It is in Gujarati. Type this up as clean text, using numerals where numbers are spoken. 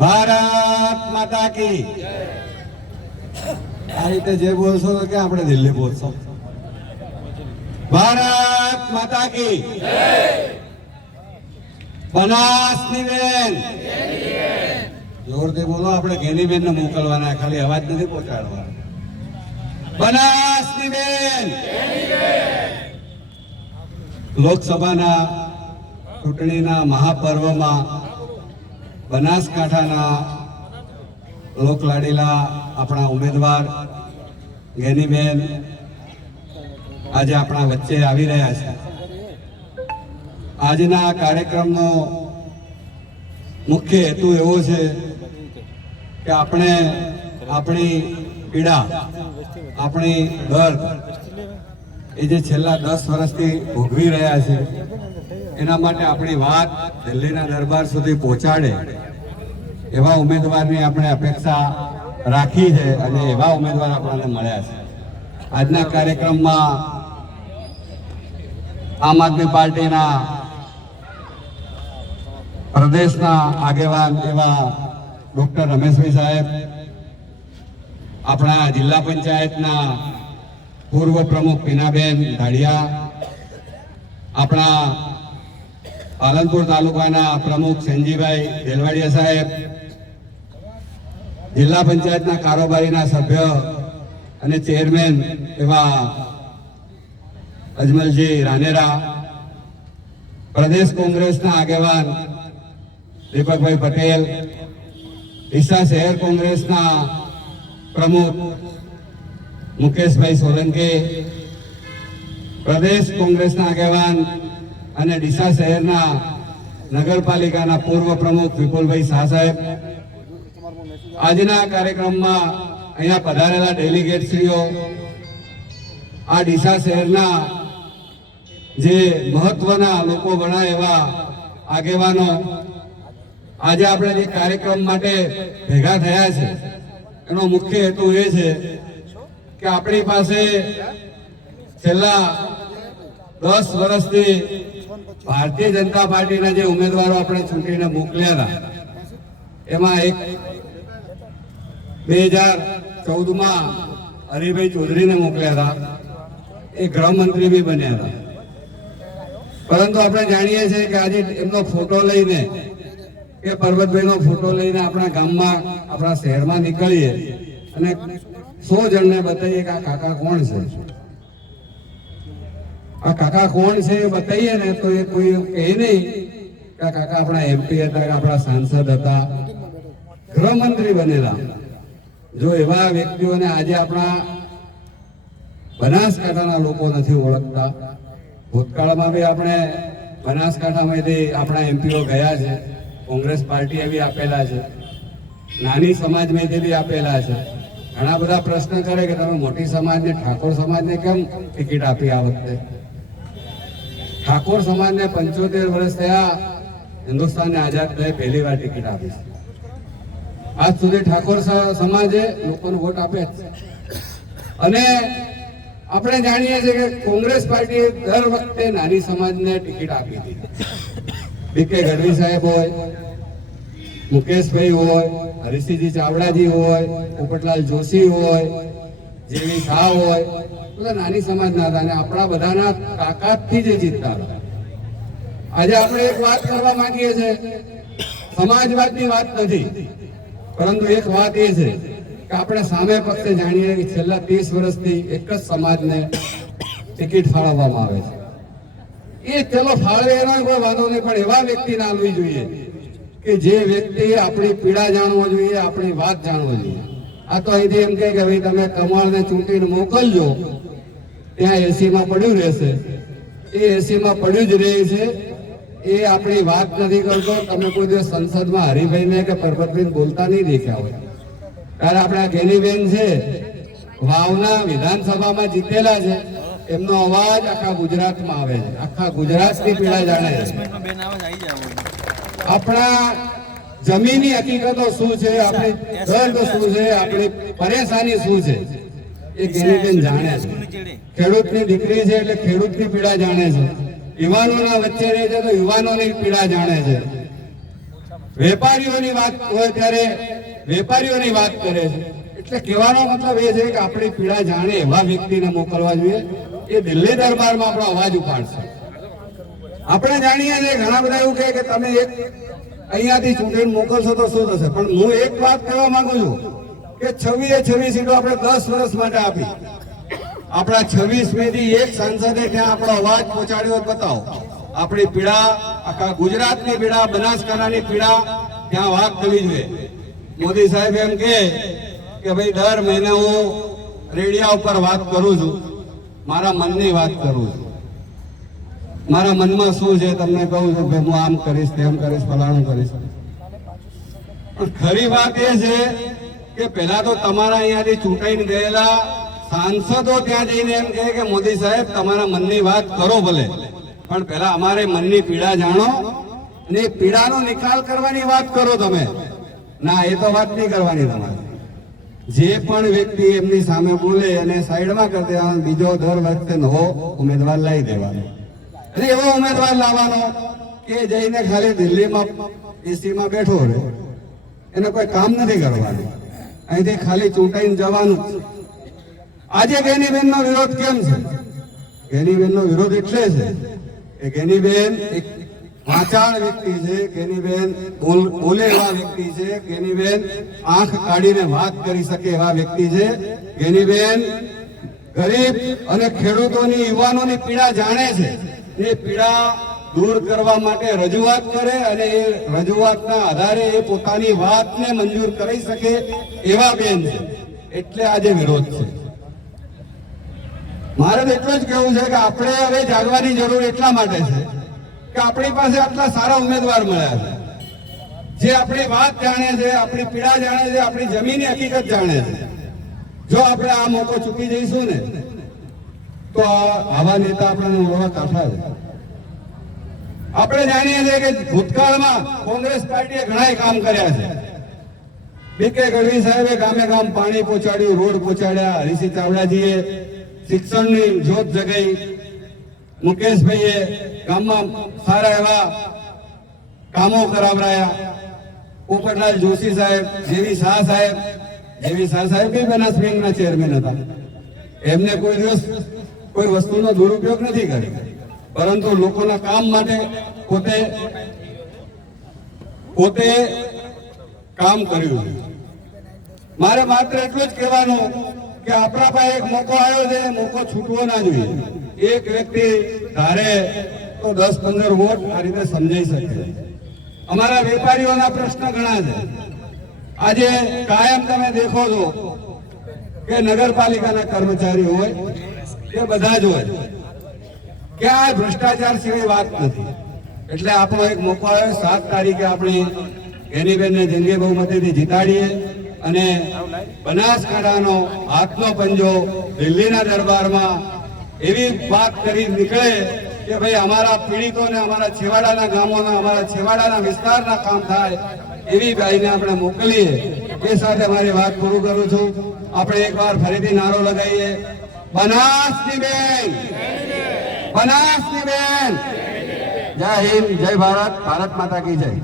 ભારત માતા કી આ રીતે જે બોલશો તો કે આપણે દિલ્હી બોલશો. ભારત માતા કી બનાસની બેન જોરથી બોલો. આપણે ઘેની બેન ને મોકલવાના, ખાલી અવાજ નથી પહોંચાડવાનો. બનાસની બેન લોકસભાના ચૂંટણીના મહાપર્વમાં બનાસકાંઠાના લોકલાડીલા આપણા ઉમેદવાર ગેનીબેન આજે આપણા વચ્ચે આવી રહ્યા છે. આજના કાર્યક્રમનો મુખ્ય હેતુ એવો છે કે આપણે આપણી પીડા, આપણી દર્દ એ જે છેલ્લા 10 વર્ષથી ભોગવી રહ્યા છે એના માટે આપણી વાત દિલ્હીના દરબાર સુધી પહોંચાડે એવા ઉમેદવારની આપણે અપેક્ષા રાખી છે અને એવા ઉમેદવાર આપણને મળ્યા છે. આજના કાર્યક્રમમાં આમ આદમી પાર્ટીના પ્રદેશના આગેવાન એવા ડોક્ટર રમેશભાઈ સાહેબ, આપણા જિલ્લા પંચાયતના પૂર્વ પ્રમુખ પીનાબેન ધાડિયા, આપણા પાલનપુર તાલુકાના પ્રમુખ સંજીભાઈ દેલવાડિયા સાહેબ, જિલ્લા પંચાયતના કારોબારીના સભ્ય અને ચેરમેન એવા અજમલજી રાનેરા, પ્રદેશ કોંગ્રેસના આગેવાન દીપકભાઈ પટેલ, ડીસા શહેર કોંગ્રેસના પ્રમુખ મુકેશભાઈ સોલંકી, પ્રદેશ કોંગ્રેસના આગેવાન અને ડીસા શહેરના નગરપાલિકાના પૂર્વ પ્રમુખ વિપુલભાઈ શાહ સાહેબ, આજના કાર્યક્રમમાં અહીંયા પધારેલા ડેલિગેટશ્રીઓ, આ ડીસા શહેરના જે મહત્વના લોકો ગણાય એવા આગેવાનો, આજે આપણે જે કાર્યક્રમ માટે ભેગા થયા છે એનો મુખ્ય હેતુ એ છે કે આપણી પાસે છેલ્લા 10 વર્ષથી ભારતીય જનતા પાર્ટીના જે ઉમેદવારો આપણે ચૂંટીને મોકલ્યા હતા એમાં એક 2014માં હરિભાઈ ચૌધરીને મોકલ્યા હતા, એ ગૃહમંત્રી બી બન્યા હતા. પરંતુ આપણે જાણીએ છીએ કે આજે એમનો ફોટો લઈને કે પર્વતભાઈનો ફોટો લઈને આપણા ગામમાં, આપણા શહેરમાં નીકળીએ અને 100 જણને બતાવીએ કે આ કાકા કોણ છે, આ કાકા કોણ છે એ બતાવીએ ને તો એ કોઈ કહે નહીં કે આ કાકા આપણા એમપી હતા, કે આપણા સાંસદ હતા, ગૃહમંત્રી બનેલા. જો એવા વ્યક્તિઓને આજે આપણા બનાસકાંઠાના લોકો નથી ઓળખતા. ભૂતકાળમાં બી આપણે બનાસકાંઠામાંથી આપણા એમપીઓ ગયા છે, કોંગ્રેસ પાર્ટીએ બી આપેલા છે, નાની સમાજમાંથી બી આપેલા છે. ઘણા બધા પ્રશ્ન કરે કે તમે મોટી સમાજને, ઠાકોર સમાજને કેમ ટિકિટ આપી આ વખતે? ઠાકોર સમાજને 75 વર્ષ થયા હિન્દુસ્તાનને આઝાદ થયે પહેલી વાર ટિકિટ આપી છે. આજ સુધી ઠાકોર સમાજે લોકોને વોટ આપે છે. અને આપણે જાણીએ છીએ કે કોંગ્રેસ પાર્ટીએ દર વખતે નાની સમાજને ટિકિટ આપી હતી. બીકે ગઢવી સાહેબ હોય, મુકેશભાઈ હોય, હરીસિંહજી ચાવડાજી હોય, પોપટલાલ જોશી હોય, જેવી શાહ હોય, બધા નાની સમાજના હતા અને આપણા બધાના તાકાતથી જ જીતતા હતા. આજે આપણે એક વાત કરવા માંગીએ છીએ, સમાજવાદની વાત નથી, પરંતુ એક વાત એ છે કે આપણે સામે પક્ષે જાણીએ કે છેલ્લા 30 વર્ષથી એક જ સમાજને ટિકિટ ફાળવવામાં આવે છે. એ ચલો ફાળવે એનો કોઈ વાંધો નહીં, પણ એવા વ્યક્તિ ના આવવી જોઈએ કે જે વ્યક્તિ આપણી પીડા જાણવા જોઈએ, આપણી વાત જાણવા જોઈએ. આ તો અહીંથી એમ કહે કે ભાઈ તમે કમળને ચૂંટીને મોકલજો, ત્યાં એસીમાં પડ્યું રહેશે. એ એસીમાં પડ્યું જ રહે છે, એ આપણી વાત નથી કરતો. તમે કોઈ દિવસ સંસદમાં હરિભાઈને કે પરબતભાઈને બોલતા નહીં દેખ્યા હોય. ત્યારે આપણા ગેનીબેન છે, વાવના વિધાનસભામાં જીતેલા છે, એમનો અવાજ આખા ગુજરાતમાં આવે છે, આખા ગુજરાતની પીડા જાણે છે. આપણા જમીની હકીકતો શું છે, આપણી દર્દ શું છે, આપણી પરેશાની શું છે, એ ગેનીબેન જાણે છે. ખેડૂતની દીકરી છે એટલે ખેડૂતની પીડા જાણે છે. યુવાનોના વચ્ચે રહે છે તો યુવાનોની પીડા જાણે છે. વેપારીઓની વાત હોય ત્યારે વેપારીઓની વાત કરે છે. એટલે કહેવાનો મતલબ એ છે કે આપણી પીડા જાણે એવા વ્યક્તિને મોકલવા જોઈએ એ દિલ્હી દરબારમાં આપણો અવાજ ઉપાડશે. આપણે જાણીએ છીએ ઘણા બધા એવું કહે કે તમે એક અહીંયાથી ચૂંટણી મોકલશો તો શું થશે, પણ હું એક વાત કહેવા માંગુ છું કે 26 સીટો આપણે 10 વર્ષ માટે આપી. આપણા 26માંથી એક સાંસદે ત્યાં આપણો અવાજ પહોંચાડ્યો બતાવો. આપણી પીડા, આખા ગુજરાતની પીડા, બનાસકાંઠાની પીડા ત્યાં વાત થવી જોઈએ. મોદી સાહેબ એમ કે ભાઈ દર મહિને હું રેડિયા ઉપર વાત કરું છું, મારા મનની વાત કરું છું, મારા મનમાં શું છે તમને કહું છું કે હું આમ કરીશ, તેમ કરીશ, ફલાણું કરીશ. પણ ખરી વાત એ છે કે પહેલા તો તમારા અહીંયાથી ચૂંટાઈને ગયેલા સાંસદો ત્યાં જઈને એમ કહે કે મોદી સાહેબ તમારા મનની વાત કરો ભલે, પણ પહેલા અમારે મનની પીડા જાણો અને એ પીડાનો નિકાલ કરવાની વાત કરો. તમે ના, એ તો વાત નહીં કરવાની. તમારે જે પણ વ્યક્તિ એમની સામે બોલે અને સાઈડમાં કરી દેવાનો, બીજો દર વખતે નવો ઉમેદવાર લાવી દેવાનો. અને એવો ઉમેદવાર લાવવાનો કે જઈને ખાલી દિલ્હીમાં એસીમાં બેઠો રહે, એને કોઈ કામ નથી કરવાનું, અહીંથી ખાલી ચૂંટાઈને જવાનું. આજે ગેનીબેનનો વિરોધ કેમ છે? ગેનીબેનનો વિરોધ એટલે છે કે ગેનીબેન એક વાચાળ વ્યક્તિ છે, ગેનીબેન બોલે એવા વ્યક્તિ છે, ગેનીબેન આંખ કાઢીને વાત કરી શકે એવા વ્યક્તિ છે. ગેનીબેન ગરીબ અને ખેડૂતોની, યુવાનોની પીડા જાણે છે. એ પીડા દૂર કરવા માટે રજૂઆત કરે અને એ રજૂઆતના આધારે એ પોતાની વાતને મંજૂર કરી શકે એવા બેન છે. એટલે આજે વિરોધ છે. મારે તો એટલું જ કહેવું છે કે આપણે હવે જાગવાની જરૂર એટલા માટે છે કે આપણી પાસે આટલા સારા ઉમેદવાર મળ્યા છે, જે આપણી વાત જાણે છે, આપણી પીડા જાણે છે, આપણી જમીનની હકીકત જાણે છે. જો આપણે આ મોકો ચૂકી જઈશું ને તો આવા નેતા આપણને ઓળવા કાઠા છે. આપણે જાણીએ છીએ કે ભૂતકાળમાં કોંગ્રેસ પાર્ટીએ ઘણા કામ કર્યા છે. બીકે ગઢવી સાહેબે ગામે ગામ પાણી પહોંચાડ્યું, રોડ પહોંચાડ્યા. હરીસિંહ ચાવડાજીએ શિક્ષણની જોત જગાઈ. મુકેશભાઈએ ગામમાં સારા એવા કામો કરાવરાયા. પોપટલાલ જોશી સાહેબ, જેવી શાહ સાહેબ બી બનાસ બેંકના ચેરમેન હતા. એમને કોઈ દિવસ કોઈ વસ્તુનો દુરુપયોગ નથી કરી, પરંતુ લોકોના કામ માટે પોતે કામ કર્યું. મારે માત્ર એટલું જ કહેવાનું કે આપણા પાસે એક મોકો આવ્યો છે, મોકો છૂટવો ના જોઈએ. એક વ્યક્તિ ધારે તો 10-15 વોટ આ રીતે સમજાઈ શકે. અમારા વેપારીઓના પ્રશ્ન ઘણા છે. આજે કાયમ તમે દેખો છો કે નગરપાલિકાના કર્મચારી હોય કે બધા જ હોય, ક્યાંય ભ્રષ્ટાચાર સિવાય વાત નથી. એટલે આપણો એક મોકો આવ્યો. 7 તારીખે આપણે ગેનીબેનને જંગી બહુમતીથી જીતાડીએ અને બનાસકાંઠાનો હાથનો પંજો દિલ્હીના દરબારમાં એવી વાત કરી નીકળે કે ભાઈ અમારા પીડિતોને, અમારા છેવાડાના ગામોના, અમારા છેવાડાના વિસ્તારના કામ થાય એવી ભાઈને આપણે મોકલીએ. એ સાથે મારી વાત પૂરું કરું છું. આપણે એકવાર ફરીથી નારો લગાવીએ, બનાસની બેન, બનાસની બેન. જય હિન્દ, જય ભારત, ભારત માતા કી જય.